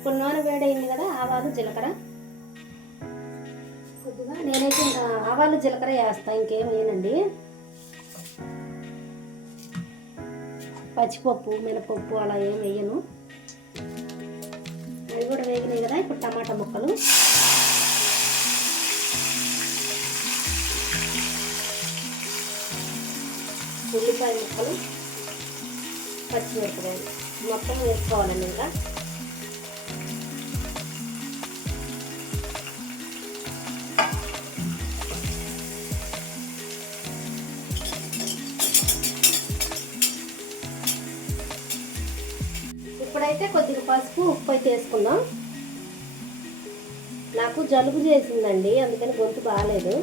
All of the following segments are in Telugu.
ఇప్పుడు నూనె వేడైంది కదా, ఆవాలు జీలకర్ర కొద్దిగా నేనైతే ఇంకా ఆవాలు జీలకర్ర వేస్తా, ఇంకేం వేయనండి. పచ్చిపప్పు మినపప్పు అలా ఏం వేయను. అవి కూడా వేగినాయి కదా. ఇప్పుడు టమాటా ముక్కలు, ఉల్లిపాయ ముక్కలు, పచ్చిమిరపకాయలు మొత్తం వేసుకోవాలండి. ఇంకా ఇప్పుడైతే కొద్దిగా పసుపు ఉప్పు అయితే వేసుకుందాం. నాకు జలుబు చేసిందండి, అందుకని గొంతు బాగాలేదు.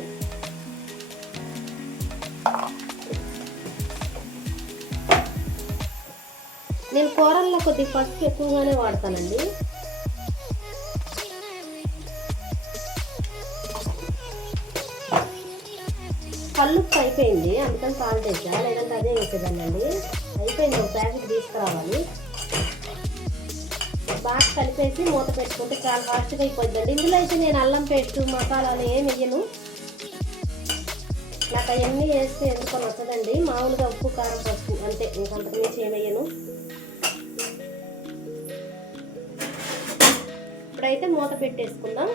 నేను కూరల్లో కొద్దిగా పసుపు ఎక్కువగానే వాడతానండి. కల్లుప్పు అయిపోయింది, అందుకని సాల్ట్ వేసా, లేదంటే అదే వేసేదానండి. అయిపోయింది, ఒక ప్యాకెట్ తీసుకురావాలి. బాగా కలిపేసి మూత పెట్టుకుంటే చాలా ఫాస్ట్గా అయిపోద్దండి. ఇందులో అయితే నేను అల్లం పేస్ట్ మసాలాలు ఏమి వేయను. నాకు అవన్నీ వేస్తే ఎందుకో నచ్చదండి. మామూలుగా ఉప్పు కారం పసుపు అంతే, ఇంకంతకు మించి ఏమి వేయను. ఇప్పుడైతే మూత పెట్టేసుకుందాం.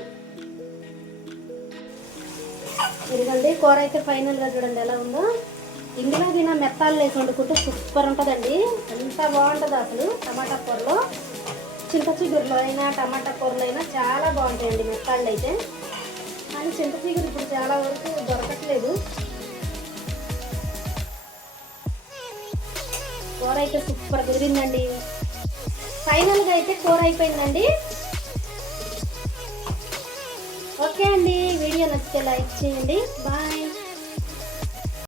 ఇదిగండి కూర అయితే ఫైనల్గా చూడండి ఎలా ఉందో. ఇందులో తిన మెత్తాలు వేసి వండుకుంటే సూపర్ ఉంటుందండి, ఎంత బాగుంటుంది అసలు. టమాటా కూరలో, చింత చిగురులో అయినా టమాటా కూరలో అయినా చాలా బాగుంటాయండి మెత్తాళ్ళు అయితే. కానీ చింత చిగురు ఇప్పుడు చాలా వరకు దొరకట్లేదు. కూర అయితే సూపర్ కుదిరిందండి. ఫైనల్గా అయితే కూర అయిపోయిందండి. ఓకే అండి, వీడియో నచ్చితే లైక్ చేయండి. బాయ్.